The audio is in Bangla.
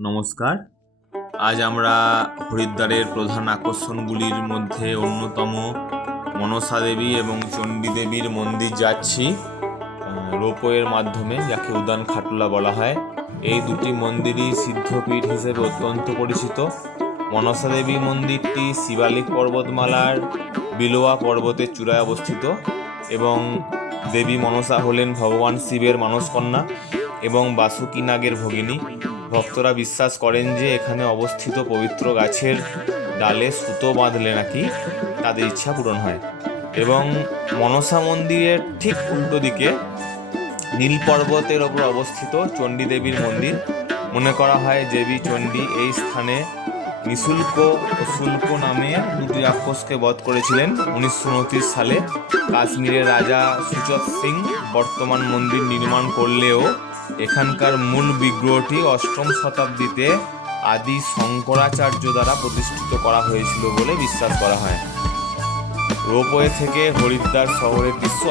নমস্কার। আজ আমরা হরিদ্বারের প্রধান আকর্ষণগুলির মধ্যে অন্যতম মনসা দেবী এবং চণ্ডী দেবীর মন্দির যাচ্ছি রোপওয়ের মাধ্যমে, যাকে উদান খাটুলা বলা হয়। এই দুটি মন্দিরই সিদ্ধপীঠ হিসেবে অত্যন্ত পরিচিত। মনসা দেবী মন্দিরটি শিবালিক পর্বতমালার বিলোয়া পর্বতের চূড়ায় অবস্থিত এবং দেবী মনসা হলেন ভগবান শিবের মানসকন্যা এবং বাসুকী নাগের ভগিনী। ভক্তরা বিশ্বাস করেন যে এখানে অবস্থিত পবিত্র গাছের ডালে সুতো বাঁধলে নাকি তাদের ইচ্ছা পূরণ হয়। এবং মনসা মন্দিরের ঠিক উল্টো দিকে নীল পর্বতের ওপর অবস্থিত চণ্ডী দেবীর মন্দির। মনে করা হয় দেবী চণ্ডী এই স্থানে নিশুল্ক ও শুল্ক নামে দুটি রাক্ষসকে বধ করেছিলেন 1929 সালে। কাশ্মীরের রাজা সুচত সিং বর্তমান মন্দির নির্মাণ করলেও এখানকার মূল বিগ্রহটি অষ্টম শতাব্দীতে আদি শঙ্করাচার্য দ্বারা প্রতিষ্ঠিত করা হয়েছিল বলে বিশ্বাস করা হয়। রোপওয়ে থেকে হরিদ্বার শহরের দৃশ্য